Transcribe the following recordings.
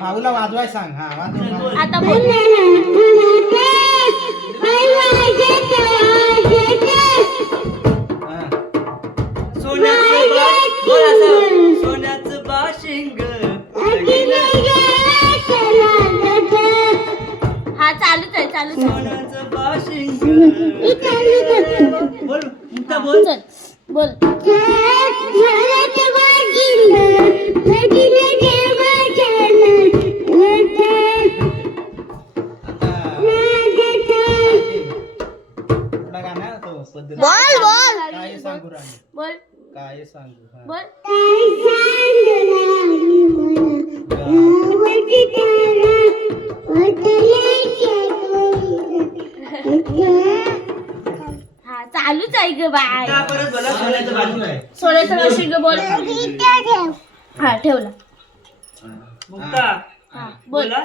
भाऊला वाजवाय सांग. हा वाजव आता बोल. हा. सोन्याचं बा बोल. असं सोन्याचं बाशिंग हा चालूच आहे चालूच आहे. सोन्याचं बाशिंग बोल. मुक्ता बोल. चल. बोल पद्धत बोल बोल. काय सांगू राणी? बोल. काय सांगू? हा. बोल. हा चालूच आहे ग बाय. मुक्ता परत बोला? सोन्याचं वर्षी ग बोल. हा ठेवला. मुक्ता. हा बोल. बोला.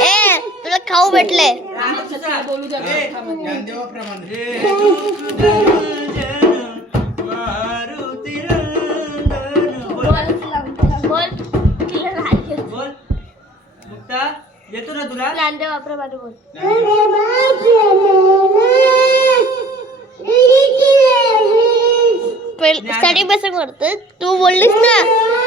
ए तुला खाऊ भेटले. येतो ना तुला नांदेव वापरामध्ये बोल. स्टडी बसून करतो तू बोललीस ना.